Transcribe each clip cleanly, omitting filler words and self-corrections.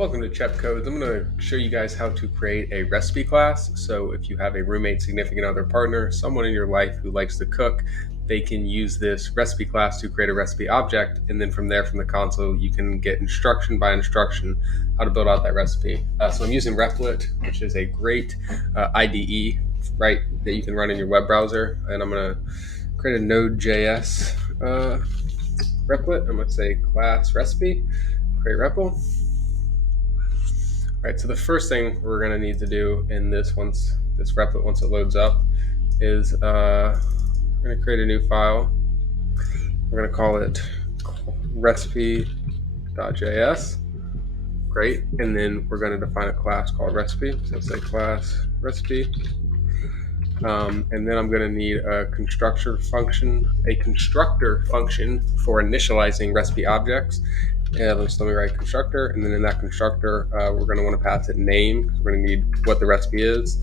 Welcome to Chep Codes. I'm going to show you guys how to create a recipe class. So if you have a roommate, significant other, partner, someone in your life who likes to cook, they can use this recipe class to create a recipe object. And then from there, from the console, you can get instruction by instruction how to build out that recipe. So I'm using Replit, which is a great IDE, right, that you can run in your web browser. And I'm going to create a Node.js Replit. I'm going to say class recipe, create REPL. All right, so the first thing we're going to need to do in this Replit, once it loads up, is we're going to create a new file. We're going to call it recipe.js. Great, and then we're going to define a class called recipe. So let's say class recipe. And then I'm going to need a constructor function for initializing recipe objects. Yeah, let me write constructor, and then in that constructor, we're going to want to pass it name. We're going to need what the recipe is,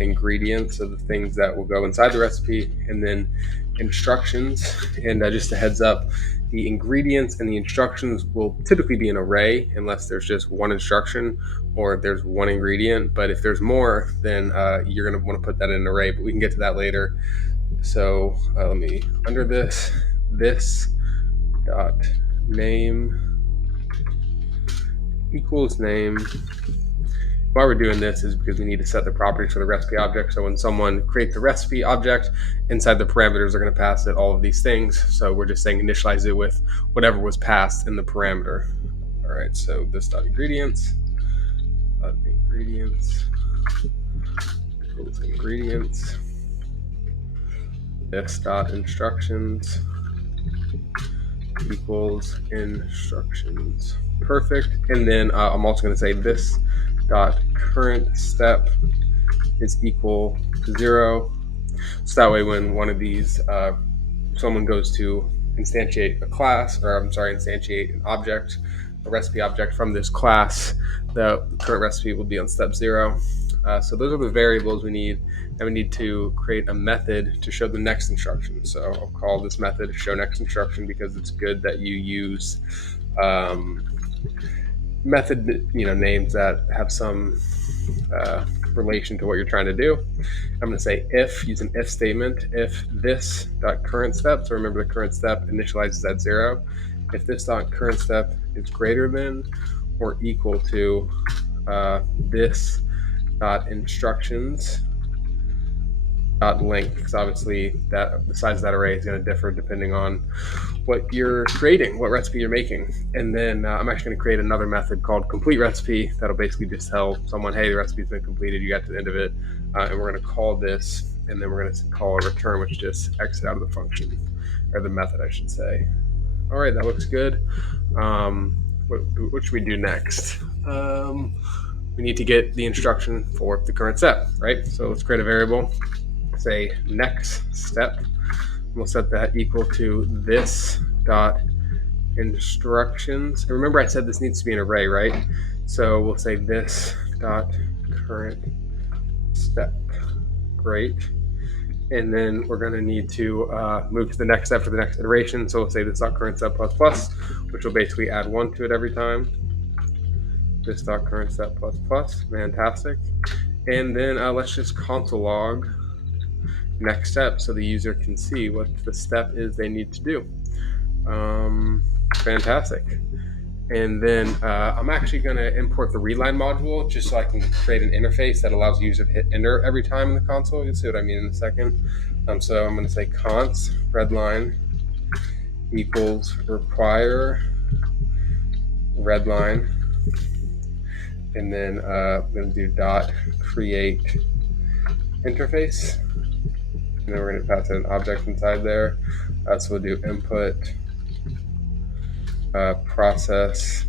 ingredients of the things that will go inside the recipe, and then instructions. And just a heads up, the ingredients and the instructions will typically be an array unless there's just one instruction or there's one ingredient. But if there's more, then you're going to want to put that in an array, but we can get to that later. So let me, under this dot name equals name. Why we're doing this is because we need to set the properties for the recipe object. So when someone creates a recipe object, inside the parameters are going to pass it all of these things. So we're just saying initialize it with whatever was passed in the parameter. All right, so this dot ingredients equals ingredients. This dot instructions equals instructions. Perfect. And then I'm also going to say this dot current step is equal to 0. So that way when one of these, someone goes to instantiate instantiate an object, a recipe object from this class, the current recipe will be on step 0. So those are the variables we need, and we need to create a method to show the next instruction. So I'll call this method show next instruction because it's good that you use method names that have some relation to what you're trying to do. I'm going to say use an if statement. If this dot current step, so remember the current step initializes at 0. If this dot current step is greater than or equal to this dot instructions dot length, because obviously the size of that array is going to differ depending on what you're creating, what recipe you're making. And then I'm actually going to create another method called complete recipe that'll basically just tell someone, hey, the recipe's been completed, you got to the end of it, and we're going to call this, and then we're going to call a return, which just exit out of the function, or the method, I should say. All right, that looks good. What should we do next? We need to get the instruction for the current step, right? So let's create a variable, say next step. We'll set that equal to this dot instructions. And remember I said this needs to be an array, right? So we'll say this dot current step. Great. And then we're going to need to move to the next step for the next iteration. So we'll say this dot current step plus plus, which will basically add 1 to it every time. This dot current step plus plus. Fantastic. And then let's just console log next step so the user can see what the step is they need to do. Fantastic. And then I'm actually going to import the readline module just so I can create an interface that allows the user to hit enter every time in the console. You'll see what I mean in a second. So I'm going to say const readline equals require readline, and then I'm going to do dot create interface. And then we're going to pass in an object inside there. So we'll do input process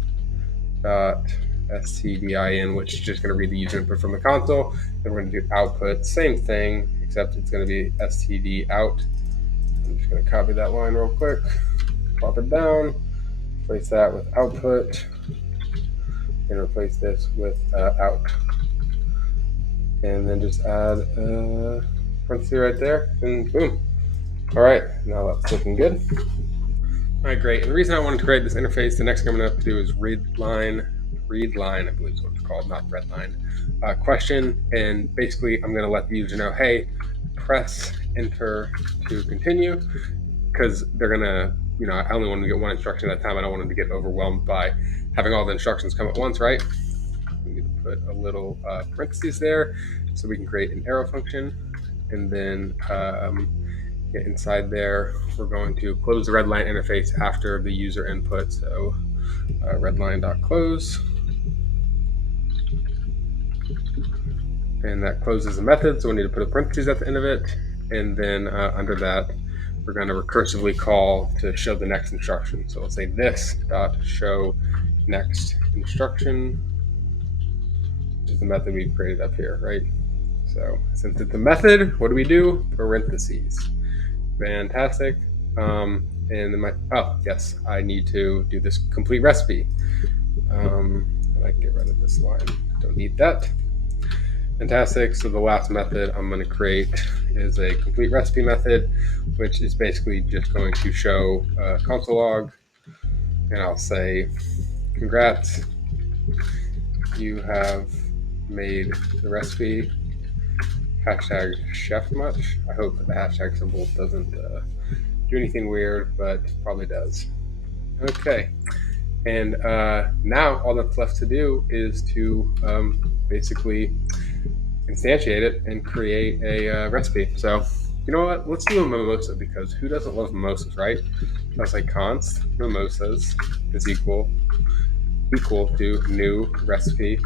dot stdin, which is just going to read the user input from the console. Then we're going to do output, same thing, except it's going to be std out. I'm just going to copy that line real quick, plop it down, replace that with output, and replace this with out. And then just add parenthesis right there, and boom. All right, now that's looking good. All right, great. And the reason I wanted to create this interface, the next thing I'm going to have to do is readline read line, I believe is what it's called, not red line, question. And basically I'm going to let the user know, hey, press enter to continue, because they're going to, I only want to get one instruction at a time. I don't want them to get overwhelmed by having all the instructions come at once, right? We need to put a little parentheses there so we can create an arrow function. And then inside there, we're going to close the redline interface after the user input. So redline.close. And that closes the method, so we need to put a parentheses at the end of it. And then under that, we're going to recursively call to show the next instruction. So we'll say this dot show next instruction, which is the method we've created up here, right? So since it's a method, what do we do? Parentheses. Fantastic. And then yes, I need to do this complete recipe. And I can get rid of this line. Don't need that. Fantastic. So the last method I'm going to create is a complete recipe method, which is basically just going to show console log. And I'll say, congrats, you have made the recipe. Hashtag chef much. I hope that the hashtag symbol doesn't do anything weird, but probably does. Okay. And now all that's left to do is to basically instantiate it and create a recipe. So you know what? Let's do a mimosa, because who doesn't love mimosas, right? So I'll say const mimosas is equal to new recipe.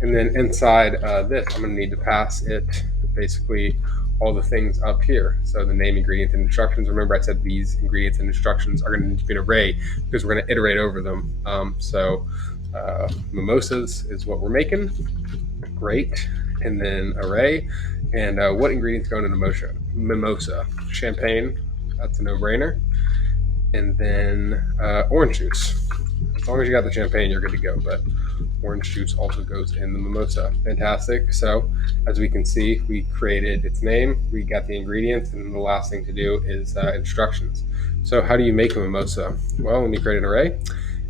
And then inside this, I'm going to need to pass it basically all the things up here. So the name, ingredients, and instructions. Remember I said these ingredients and instructions are going to need to be an array because we're going to iterate over them. So mimosas is what we're making. Great. And then array. And what ingredients go into mimosa? Champagne. That's a no-brainer. And then orange juice. As long as you got the champagne, you're good to go. But orange juice also goes in the mimosa. Fantastic. So as we can see, we created its name, we got the ingredients, and the last thing to do is instructions. So how do you make a mimosa? Well, when you create an array,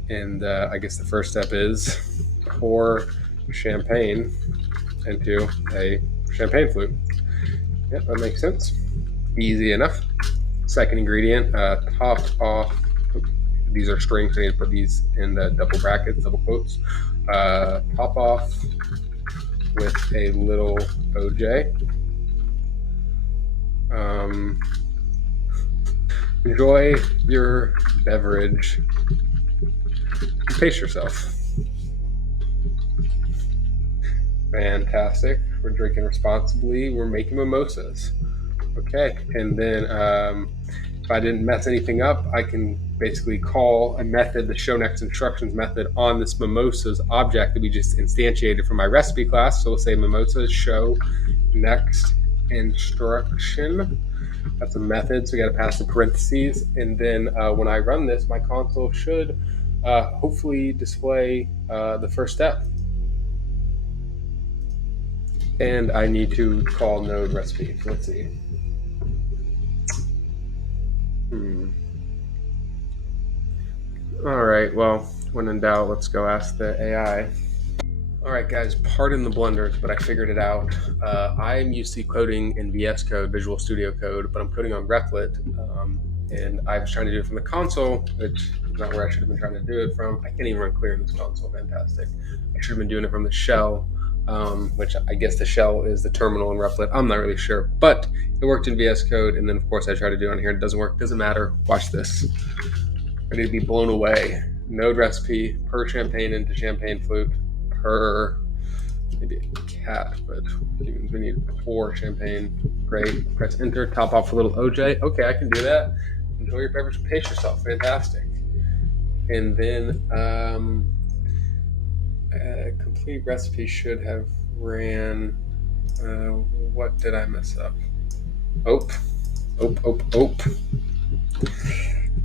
and I guess the first step is pour champagne into a champagne flute. Yep, that makes sense. Easy enough. Second ingredient, top off. These are strings. I need to put these in the double brackets, double quotes. Top off with a little OJ. Enjoy your beverage. Pace yourself. Fantastic. We're drinking responsibly. We're making mimosas. Okay, and then if I didn't mess anything up, I can basically call a method, the show next instructions method, on this mimosas object that we just instantiated from my recipe class. So we'll say mimosas show next instruction. That's a method, so we got to pass the parentheses. And then when I run this, my console should hopefully display the first step. And I need to call node recipe. So let's see. All right, well, when in doubt, let's go ask the AI. All right, guys, pardon the blunders, but I figured it out. I'm used to coding in VS Code, Visual Studio Code, but I'm coding on Replit, and I was trying to do it from the console, which is not where I should have been trying to do it from. I can't even run clear in this console. Fantastic. I should have been doing it from the shell, which I guess the shell is the terminal in Replit. I'm not really sure, but it worked in VS Code, and then, of course, I tried to do it on here. It doesn't work. Doesn't matter. Watch this. Ready to be blown away. Node recipe, per champagne into champagne flute, per maybe a cat, but we need pour champagne. Great. Press enter, top off a little OJ. Okay, I can do that. Enjoy your beverage, pace yourself. Fantastic. And then complete recipe should have ran. What did I mess up? Ope.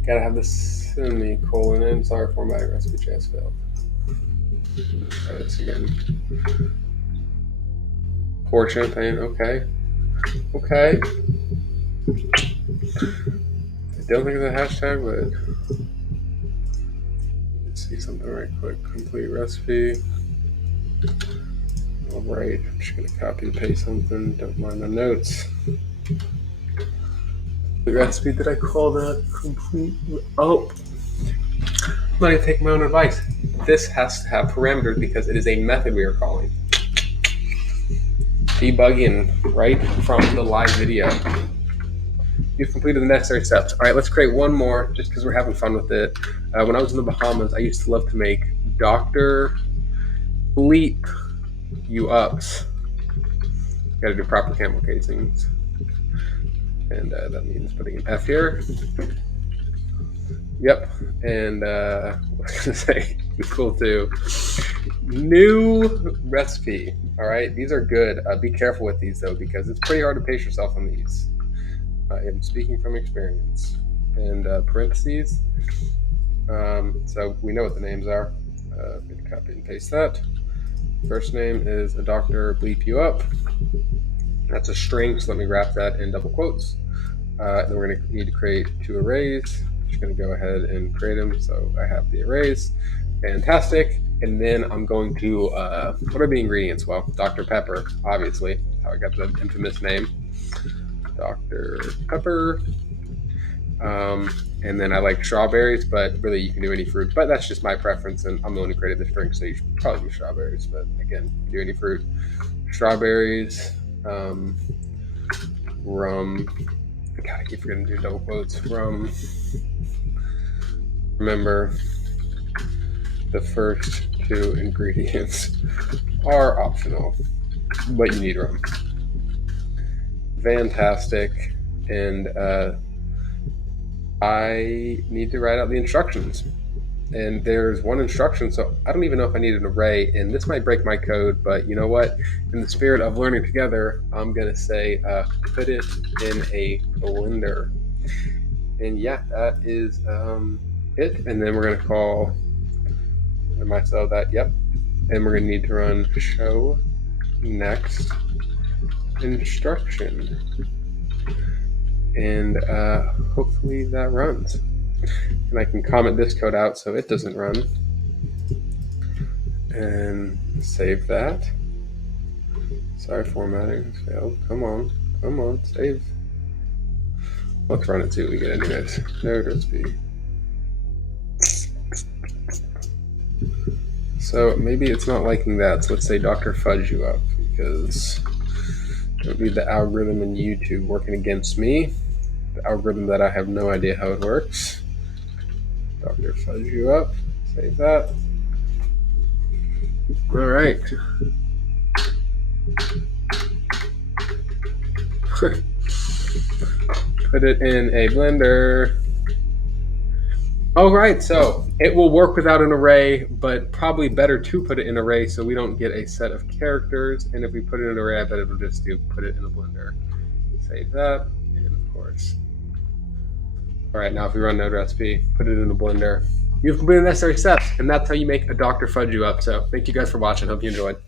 Gotta have the semicolon in. Sorry, formatting recipe just failed. Try this again. Pour champagne. Okay. I don't think it's a hashtag, but let's see. something right quick. Complete recipe. All right, I'm just gonna copy and paste something. Don't mind the notes. The recipe, did I call that complete? Oh, I'm not gonna take my own advice. This has to have parameters because it is a method we are calling. Debugging right from the live video. You've completed the necessary steps. All right, let's create one more just because we're having fun with it. When I was in the Bahamas, I used to love to make Dr. Bleep You Ups. Got to do proper camel casings. And that means putting an F here. Yep. And I was going to say, it's cool too. New recipe. All right, these are good. Be careful with these though, because it's pretty hard to pace yourself on these. I am speaking from experience. And parentheses. So we know what the names are. I'm going to copy and paste that. First name is a Dr. Bleep You Up. That's a string, so let me wrap that in double quotes. Then we're going to need to create 2 arrays. I'm just going to go ahead and create them. So I have the arrays. Fantastic. And then I'm going to, what are the ingredients? Well, Dr. Pepper, obviously. How I got the infamous name. Dr. Pepper. And then I like strawberries, but really you can do any fruit. But that's just my preference, and I'm the one who created this drink, so you should probably do strawberries. But again, you can do any fruit. Strawberries, rum. God, I keep forgetting to do double quotes. Rum. Remember, the first 2 ingredients are optional, but you need rum. Fantastic. And I need to write out the instructions. And there's one instruction, so I don't even know if I need an array, and this might break my code, but you know what? In the spirit of learning together, I'm going to say put it in a blender. And yeah, that is it. And then we're going to call myself that, yep. And we're going to need to run show next instruction. And hopefully that runs. And I can comment this code out so it doesn't run. And save that. Sorry, formatting failed. Come on, save. Let's run it, see what we get anyways. Node recipe. So maybe it's not liking that, so let's say Dr. Fudge You Up, because it would be the algorithm in YouTube working against me. The algorithm that I have no idea how it works. Dr. Fudge You Up. Save that. All right. Put it in a blender. All right, so it will work without an array, but probably better to put it in an array so we don't get a set of characters. And if we put it in an array, I bet it'll just do put it in a blender. Save that, and of course. All right, now if we run node recipe, put it in a blender. You've completed the necessary steps, and that's how you make a Dr. Fudge You Up. So thank you guys for watching. Hope you enjoyed.